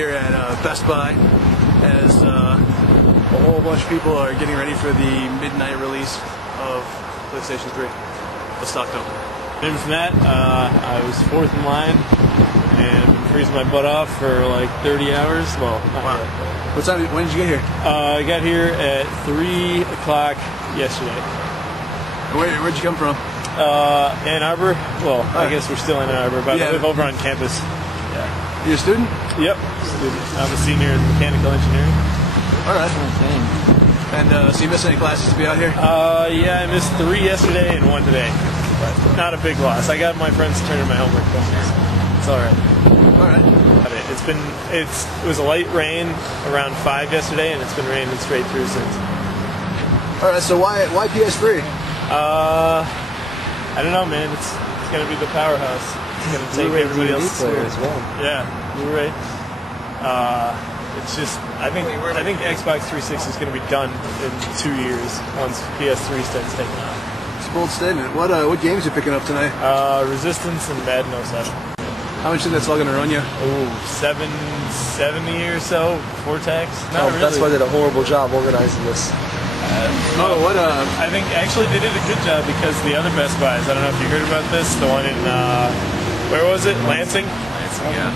here at Best Buy as a whole bunch of people are getting ready for the midnight release of PlayStation 3. Let's talk to them. My name's Matt. I was fourth in line and I've been freezing my butt off for like 30 hours. Well, wow. What time? When did you get here? I got here at 3 o'clock yesterday. Where'd you come from? Ann Arbor. Well, I guess we're still in Ann Arbor, but I live over on campus. Yeah. You a student? Yep, student. I'm a senior in mechanical engineering. All right. And so you missed any classes to be out here? Yeah, I missed 3 yesterday and 1 today. But not a big loss. I got my friends to turn in my homework. It's all right. All right. It was a light rain around 5 yesterday, and it's been raining straight through since. All right. So why PS3? I don't know, man. It's gonna be the powerhouse. It's gonna take everybody else's player as well. Yeah, Blu-ray. It's just I think Xbox 360 is gonna be done in 2 years once PS3 starts taking off. It's a bold statement. What games are you picking up tonight? Resistance and Madden 07. How much is that's all gonna run you? Oh, $770 or so before tax. Not really. That's why they did a horrible job organizing this. I think actually they did a good job because the other Best Buys, I don't know if you heard about this, the one in, where was it? Lansing? Yeah.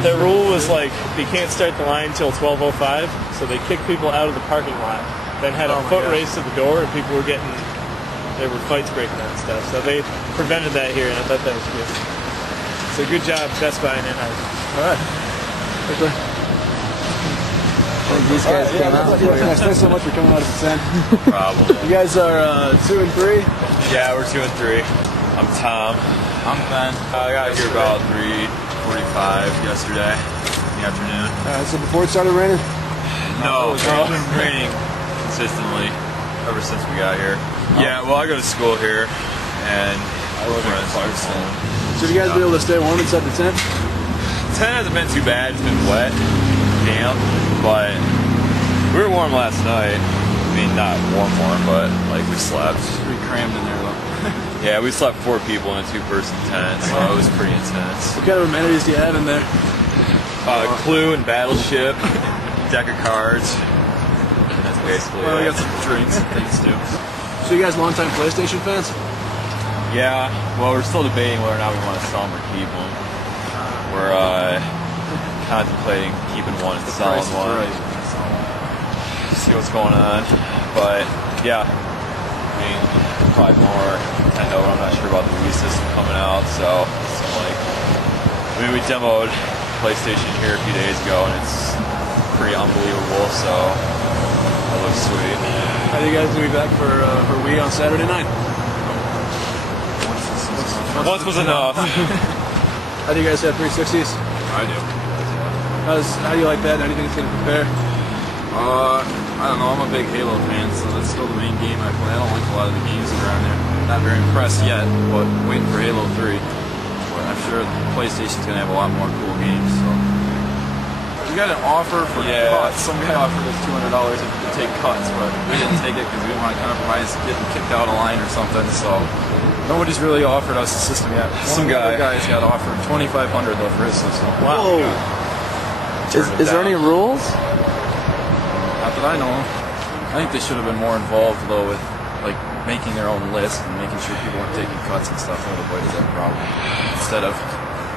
Their rule was like, you can't start the line until 12:05, so they kicked people out of the parking lot, then had a foot race to the door, and people were there were fights breaking out and stuff, so they prevented that here, and I thought that was good. So good job, Best Buy in Ann Arbor. All right. Okay. These guys came out. Thanks so much for coming out at the 10. Problem. You guys are 2 and 3? Yeah, we're 2 and 3. I'm Tom. I'm Ben. I got here about 3:45 yesterday in the afternoon. So before it started raining? No, it's been raining consistently ever since we got here. Yeah, well, I go to school here, and I live in Clarkston. So have you guys been able to stay warm inside the tent? The tent hasn't been too bad. It's been wet, damp, but we were warm last night. I mean, not warm, but like we slept. Pretty crammed in there though. Yeah, we slept 4 people in a 2-person tent, so it was pretty intense. What kind of amenities do you have in there? Clue and Battleship, deck of cards. And that's basically we it. got some drinks and things too. So you guys longtime PlayStation fans? Yeah, well, we're still debating whether or not we want to sell them or keep them. We're contemplating keeping one and selling one. See what's going on. But yeah, I mean, probably more Nintendo. I'm not sure about the Wii system coming out, so we demoed PlayStation here a few days ago, and it's pretty unbelievable. So that looks sweet. How do you guys do back for Wii on Saturday night? Once was enough. How do you guys have 360s? I do. How do you like that? Anything that's going to compare? I don't know, I'm a big Halo fan, so that's still the main game I play. I don't like a lot of the games that are on there. Not very impressed yet, but waiting for Halo 3. But I'm sure PlayStation's going to have a lot more cool games, so. We got an offer for cuts. Some guy offered us $200 if we could take cuts, but we didn't take it because we didn't want to compromise getting kicked out of line or something, so. Nobody's really offered us a system yet. Some guys got offered $2,500 though for his system. Wow. Is there any rules? Not that I know. I think they should have been more involved though with like making their own list and making sure people weren't taking cuts and stuff. That would avoid that problem. Instead of,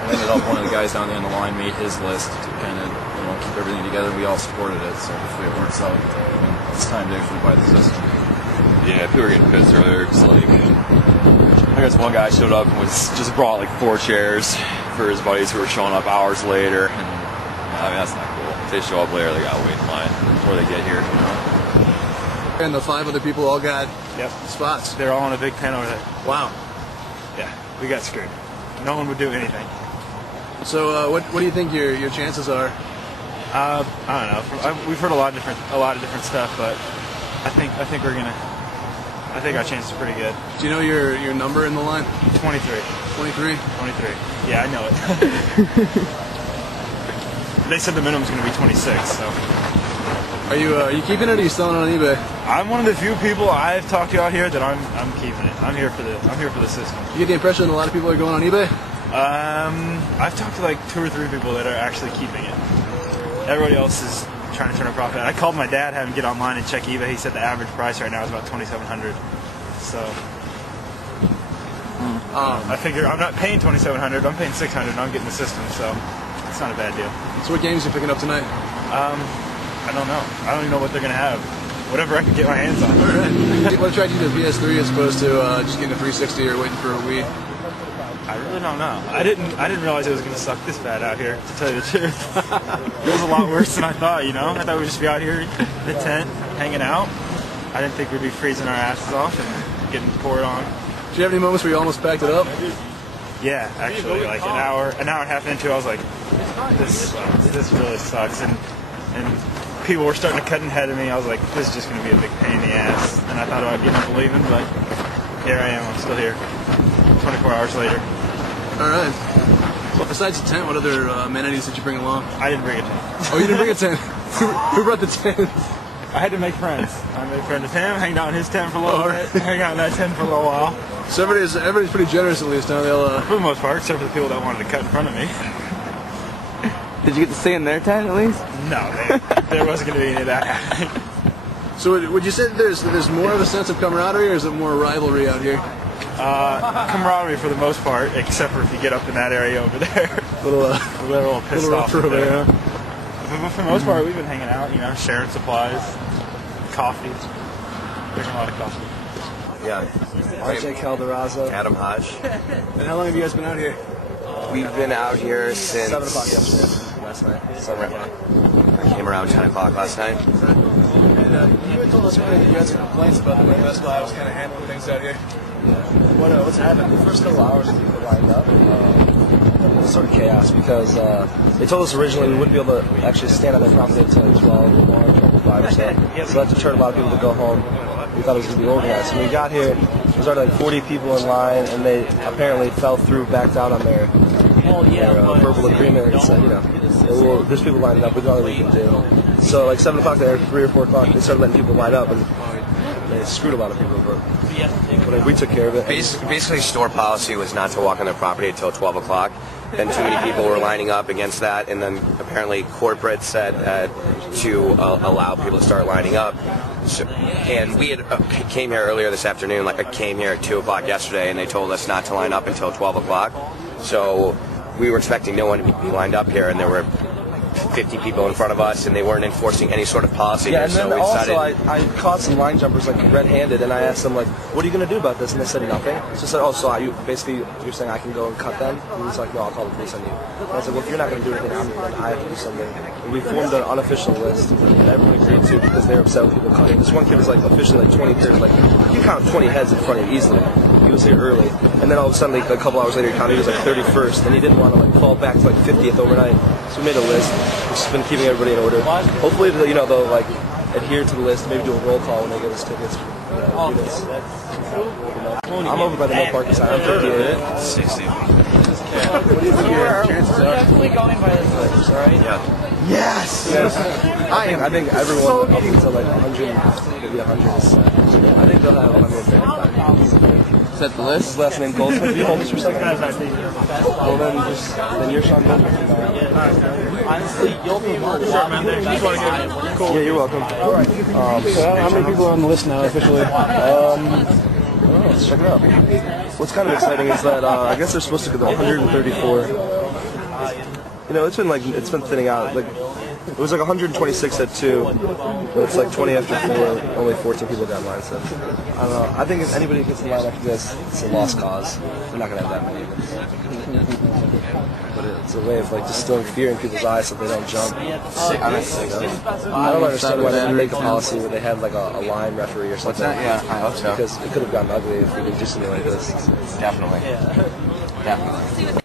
we ended up one of the guys down the end of the line made his list to kind of keep everything together. We all supported it, so hopefully it works out. I mean, it's time to actually buy the system. Yeah, people were getting pissed earlier because I guess one guy showed up and just brought like 4 chairs for his buddies who were showing up hours later. And I mean, that's not cool. If they show up later, they gotta wait in line before they get here. And the 5 other people all got spots. They're all in a big tent over there. Wow. Yeah, we got screwed. No one would do anything. So what do you think your chances are? I don't know. We've heard a lot of different stuff, but I think we're gonna. I think our chances are pretty good. Do you know your number in the line? 23. 23? 23. Yeah, I know it. They said the minimum's going to be 26. So. Are you keeping it, or are you selling it on eBay? I'm one of the few people I've talked to out here that I'm keeping it. I'm here for the system. You get the impression that a lot of people are going on eBay? I've talked to like 2 or 3 people that are actually keeping it. everybody else is trying to turn a profit. I called my dad, had him get online and check eBay. He said the average price right now is about $2,700. So I figure I'm not paying $2,700. I'm paying $600, and I'm getting the system. So it's not a bad deal. So what games are you picking up tonight? I don't know. I don't even know what they're gonna have. Whatever I can get my hands on. All right. What attracted you to the PS3 as opposed to just getting a 360 or waiting for a Wii? I really don't know. I didn't realize it was gonna suck this bad out here. To tell you the truth, it was a lot worse than I thought. You know, I thought we'd just be out here in the tent, hanging out. I didn't think we'd be freezing our asses off and getting poured on. Did you have any moments where you almost packed it up? Yeah, actually, like an hour and a half into, I was like, this really sucks. And people were starting to cut ahead of me. I was like, this is just going to be a big pain in the ass. And I thought about giving up and leaving, but here I am. I'm still here 24 hours later. All right. Well, besides the tent, what other amenities did you bring along? I didn't bring a tent. Oh, you didn't bring a tent? Who brought the tent? I had to make friends. I made friends with him, hanged out in his tent for a little bit, hang out in that tent for a little while. So everybody's pretty generous at least, huh? They'll, For the most part, except for the people that wanted to cut in front of me. Did you get to stay in their tent at least? No, there wasn't going to be any of that happening. So would you say that there's more of a sense of camaraderie, or is it more rivalry out here? Camaraderie for the most part, except for if you get up in that area over there. A little pissed little off rough over there. there, huh? But for the most part, we've been hanging out, you know, sharing supplies, coffee. Drinking a lot of coffee. Yeah. RJ Calderazzo. Adam Hodge. And how long have you guys been out here? We've been out here since 7 o'clock yesterday, last night. I came around 10 o'clock last night. And you had told us earlier that you had some complaints about the way Best Buy was kind of handling things out here. What's happened? The first couple hours when people lined up, it was sort of chaos because they told us originally we wouldn't be able to actually stand on their property until 12 or 1, 12 or 5 or so. So that deterred a lot of people to go home. We thought it was going to be organized. So when we got here, there was already like 40 people in line, and they apparently fell through, backed out on their verbal agreement and said, you know, well, there's people lining up, there's nothing we can do. So like 7 o'clock there, 3 or 4 o'clock, they started letting people line up, and they screwed a lot of people, but we took care of it. Basically, store policy was not to walk on their property until 12 o'clock. Then too many people were lining up against that, and then apparently corporate said to allow people to start lining up. So, and we came here earlier this afternoon, like I came here at 2 o'clock yesterday, and they told us not to line up until 12 o'clock. So we were expecting no one to be lined up here, and there were 50 people in front of us, and they weren't enforcing any sort of policy. Yeah, and so then we decided, also I caught some line jumpers like red-handed, and I asked them like, "What are you going to do about this?" And they said nothing. So I said, "Oh, so you're saying I can go and cut them?" And he's like, "No, I'll call the police on you." And I said, "Well, if you're not going to do anything, then I have to do something." And we formed an unofficial list that everyone agreed to because they were upset with people cutting. This one kid was like officially like 20 pairs, like you count 20 heads in front of you easily. He was here early, and then all of a sudden, like, a couple hours later, he counted. He was like 31st, and he didn't want to like fall back to like 50th overnight. So we made a list. We've just been keeping everybody in order. Hopefully, they'll like adhere to the list. Maybe do a roll call when they give us tickets. I'm over by the no parking sign. I'm 58. 60. What do you think your chances are? Definitely going by this list, right? Yeah. Yes. I think everyone up until like 100, maybe 100. I think they'll have 135. Is that the list? His last name Goldsmith. You hold this for a second. Well, then you're Sean Goldsmith. Honestly, you'll be more Yeah, you're welcome. All right. So how many people are on the list now officially? Let's check it out. What's kind of exciting is that I guess they're supposed to go to 134. You know, it's been thinning out. Like it was like 126 at 2, but it's like 20 after 4. Only 14 people got in line. So I don't know. I think if anybody gets in line after this, it's a lost cause. We're not gonna have that many. But it's a way of like distilling fear in people's eyes so they don't jump. I don't understand why they didn't make a policy where they had like a line referee or something. What's that? Yeah, I hope so. Because it could have gotten ugly if we did do something like this. Definitely. Definitely.